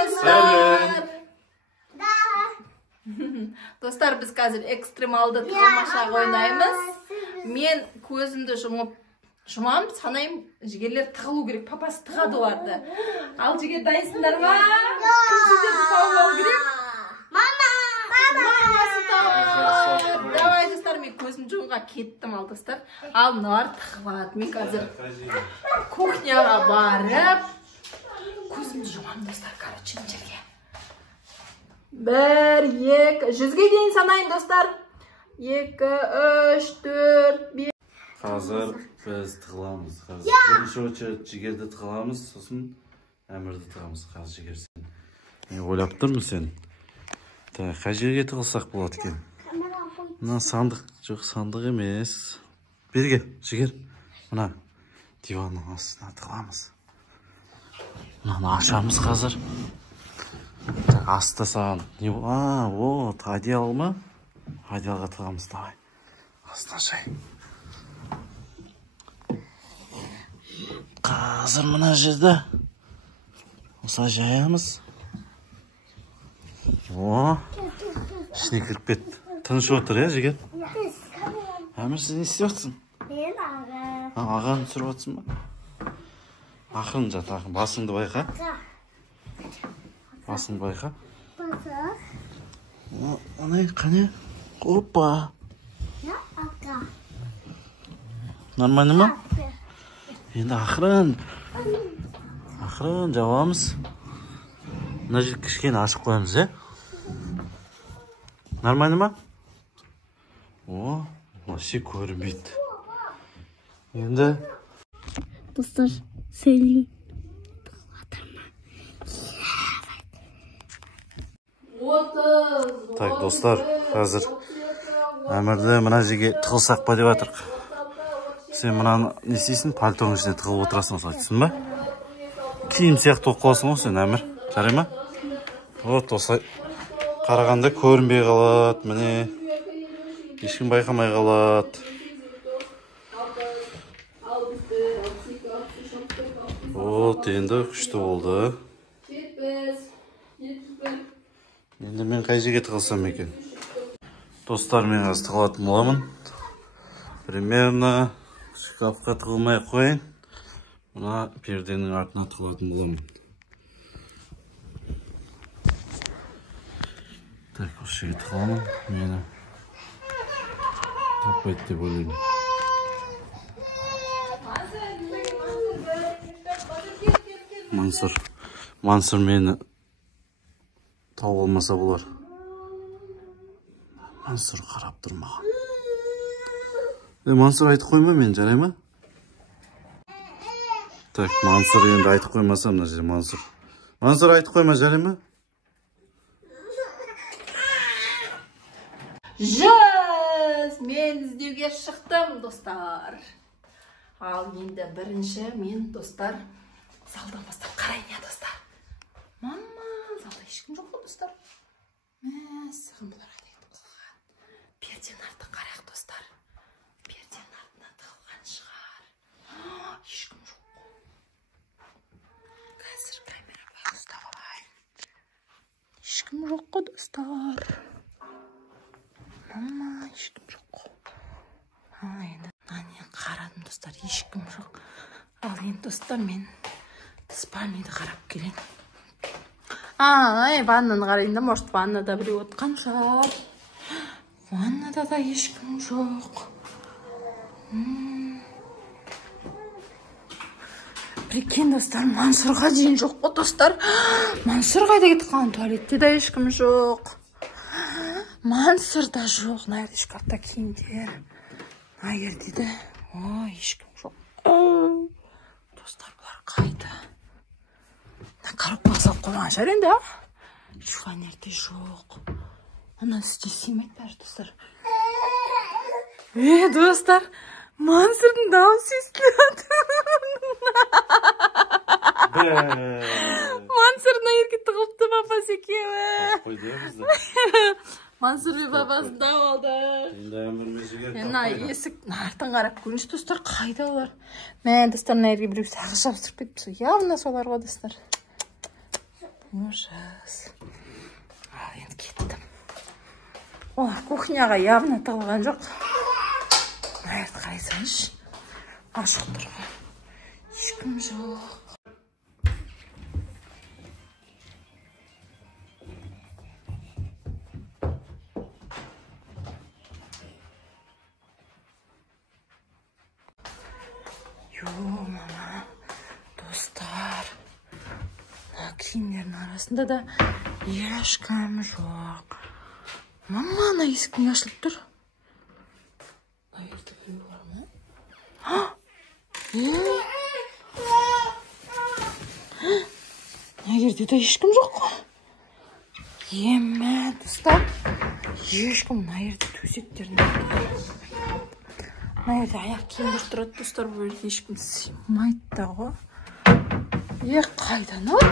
достар. Достар, біз қазір экстремалды тамаша ойнаймыз. Мен көзімді жұмам, санайым, жігерлер тығылу керек, папасы тығады оларды. Ал жігер дайынсыңдар ма? Сіздерді тауып алу керек. Давай, достар, мен көзім жұмға кеттім, ал достар. Ал мыналар тығылады. Мен қазір кухняға барып, көзімді жұмам, достар, короче, жерге. 1, 2, 100-ге дейін санайын, достар. 2, 3, 4, 5. Қазір біз тығыламыз. Бірінші очередь жігерді тығыламыз, сосын әмірді тығамыз. Қазір жігер сен. Мен ойлап тұрмын сен. Қай жерге тығылсақ болады екен? Мына сандық, жоқ сандық емес. Берге, жігер. Мына диванның астына тығыламыз. Мынаны ашамыз қазір. Асты саған. Вот, одеял ма? Одеялға тығамыз, давай. Астына шай. Қазір мына жерді осылай жаямыз. Ішіне кіріп кетті. Тыныш отыр, жігер? Әмір, сен не істеп отырсың? Мен аға. Ағаны түсіріп отырсың ба? Ақырын жат, ақырын. Басыңды байқа. Басыңды байқа. Анай, қане? Опа. Нормально ма? Енді ақырын жауамыз. Мына жер кішкене ашып қоямыз, Нормально ма? Вообще көрінбейді. Енді Достар, сөйлейін. Так, достар, қазір әмірді мына жерге тығылсақ па деп жатырық. Сен мынаны не істейсің? Пальтоның ішіне тығылып отырасың, осылай түсін ба? Киім сияқты болып қаласың ғой сен, әмір. Жарай ма? Вот, осылай қарағанда көрінбей қалады, міне. Ешкім байқамай қалады. Вот, енді күшті болды. Енді мен қай жерге тығылсам екен? Достар, мен қазір тығылатын боламын. Примерно шкафқа тығылмай қойын. Мына перденің артына тығылатын боламын. Так, осы жерге тығыламын. Мені таппайды деп ойлаймын. Мансұр мені тауып алмаса болар. Мансұр қарап тұр маған. Мансұр айтып қойма, мен жарай ма? Так, Мансұр енді айтып қоймаса мына жерде Мансұр. Мансұр айтып қойма, жарай ма? Мен іздеуге шықтым, достар. Ал енді бірінші мен, достар, залдан бастап қарайын, достар. Мама, залда ешкім жоқ қой, достар. Мәссаған бұлар әдекті қылған. Перденің артын қарайық, достар. Перденің артына тығылған шығар. Ешкім жоқ қой. Қазір камера бар, ұстап алайын. Ешкім жоқ қой, достар. Мама, ешкім жоқ қой. Ал енді қарадым, достар, ешкім жоқ. Ал енді, достар, мен спальныйды қарап келейін. Ваннаны қарайын да, может, ваннада біреу отқан шығар. Ваннада да ешкім жоқ. Прикинь, достар, Мансұрға дейін жоқ қой, достар. Мансұр қайда кетіп қалған? Туалетте де ешкім жоқ. Мансұр да жоқ. Нәрді шкафта киімдер. Мына жерде де. Ешкім жоқ. Достар, бұлар қайда? Коробкаға салып қойған шығар енді, шуанерде жоқ. Ана үсте сыймайды бәрі, достар. Достар, Мансұрдың дауысы естіледі. Мансұр мына жерге тығылыпты, папасы екеуі. Мансұр бен папасын тауып алды. Енді әмірме жігер таппайды. Мына есік артын қарап көріңіз, достар, қайда олар? Достар, мына жерге біреу сағыз жабыстырып кетіпті. Явно солар ғой, достар. Ужас. Ал енді кеттім. Олар кухняға явно тығылған жоқ. Мына жерді қарайсаңызшы. Ашық тұр ғой. Ешкім жоқ. Мама, достар. Киімдердің арасында да ешкім жоқ. Мама, ана есіктің ашылып тұр. Мына жерде біреу бар ма? Мына жерде де ешкім жоқ қой. Ема, достар. Ешкім мына жерде төсектерін. Мына жерде аяқ киімдер тұрады, достар. Бұл жерде ешкім сыймайды да ғой. Қайдан ол?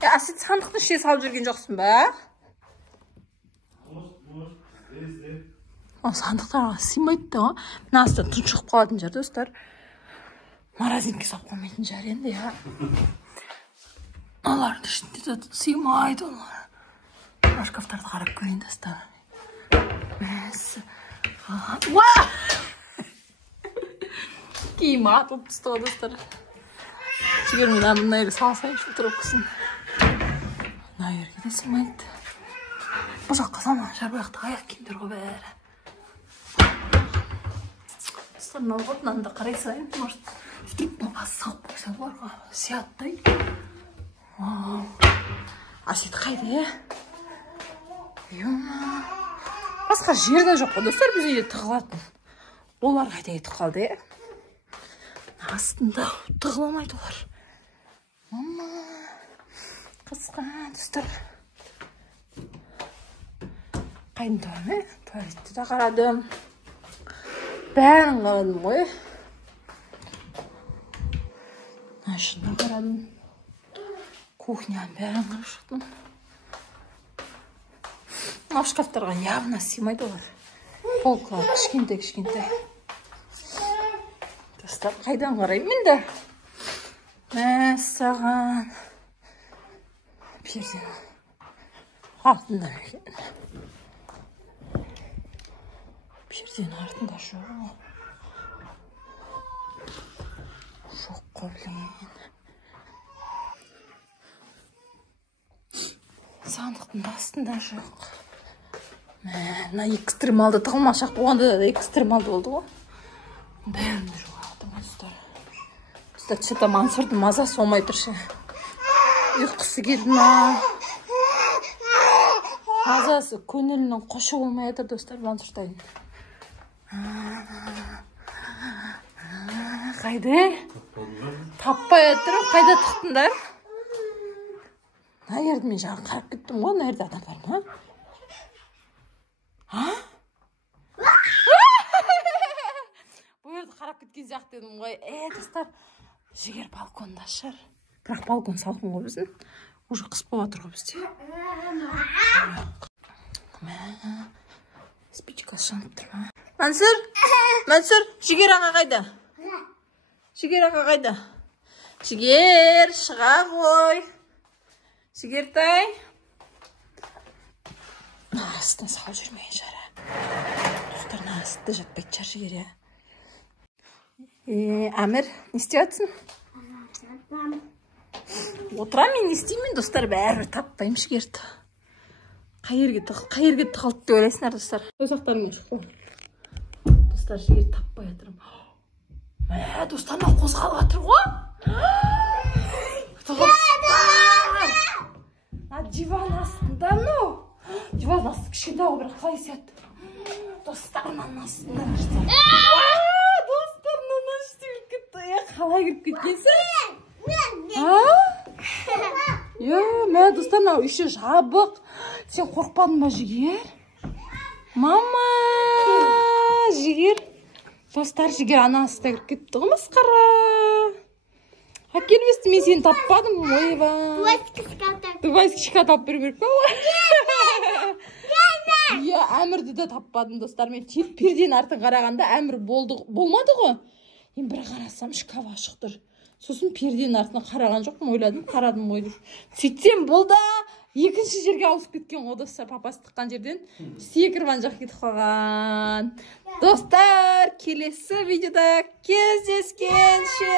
Сен сандықтың ішіне салып жүрген жоқсың ба? Сандықтарға сыймайды да ғой. Мына астан тұншығып қалатын жер, достар. Морозилке салып қоймайтын жер енді, я. Олардың ішінде де сыймайды олар. Шкафтарды қарап көрейін, достар. Мәсі. Киім атылып түсті ғой, достар. Жігер мен мына жерге салсайыншы трубкасын. Мына жерге де сыймайды. Бұл жаққа салмаған шығар, бұл жақта аяқ киімдер ғой бәрі. Достар, мынау отынан да қарай салайын, может, асығып қойса бұларға сияттай. Асет қайда, е? Басқа жерде жоқ қой, достар, біз үйде тығылатын. Олар қайда кетіп қалды, е? Астында тығыламайды олар. Мама, қызға, достар. Қайын тұрым, е? Туалетті де қарадым. Бәрін қарадым ғой. Ашында қарадым. Кухняның бәрін қарап шықтым. Мына шкафтарға явно сыймайды олар. Полкалар кішкентай. Достар, қайдан қараймын мен де? Мәссаған. Перден артында екен. Перден артында жоқ. Жоқ қой, блин. Сандықтың астында жоқ. Мына экстремалды тығылмашақ болғанда да экстремалды болды ғой. Бәрінде жоқ. Что-то Мансұрдың мазасы болмай тұршы. Ұйқысы келді ма? Мазасы көңілінің қошы болмай жатыр, достар, Мансұрдайын. Қайда? Таппай жатыр, қайда тұқтыңдар? Мына жерді мен жағын қарап кеттім ғой, мына жерде адам бар ма? Бұл жерді қарап кеткен сияқты дедім ғой. Достар, Жігер балконда шығар. Бірақ балкон салқын ғой біздің. Уже қыс болып жатыр ғой бізде. Спичка жанып тұр ма? Мансұр, Жігер аға қайда? Жігер аға қайда? Жігер, шыға ғой. Жігертай. Астын салып жүрмеген жара. Достар, астында жатпайды жар Жігер, я. Әмір, не істейатсың? Отырам, мен не істеймін, достар, бәрі таппайым Жігерді. Қай жерге тығылды деп ойлайсыңдар, достар. Өзақтарымен шықпа. Достар, Жігер таппай жатырмын. Достар, мына қозғалып жатыр ғой. Диван астында, ну. Диван асты кішкентай ғой, бірақ қалай сиятты. Достар, мына астында. Қалай кіріп кеткенсің? Мә, достар, мынау үйші жабық. Сен қорқпадың ба, Жігер? Мама, Жігер. Достар, Жігер анасында кіріп кетті ғой, масқара. Әкеліп өсті, мен сені таппадым, ойба. Дубайский шоколад алып беру керек па? Әмірді де таппадым, достар. Мен перденің артын қарағанда әмір болмады ғой. Мен бір қарасам, шкаф ашық тұр. сосын перденің артына қараған жоқпын, ойладым, қарадым ғой деп. Сөйтсем бұл да екінші жерге ауысып кеткен ғой достар, папасы тыққан жерден секіріп ана жаққа кетіп қалған. Достар, келесі видеода кездескенше.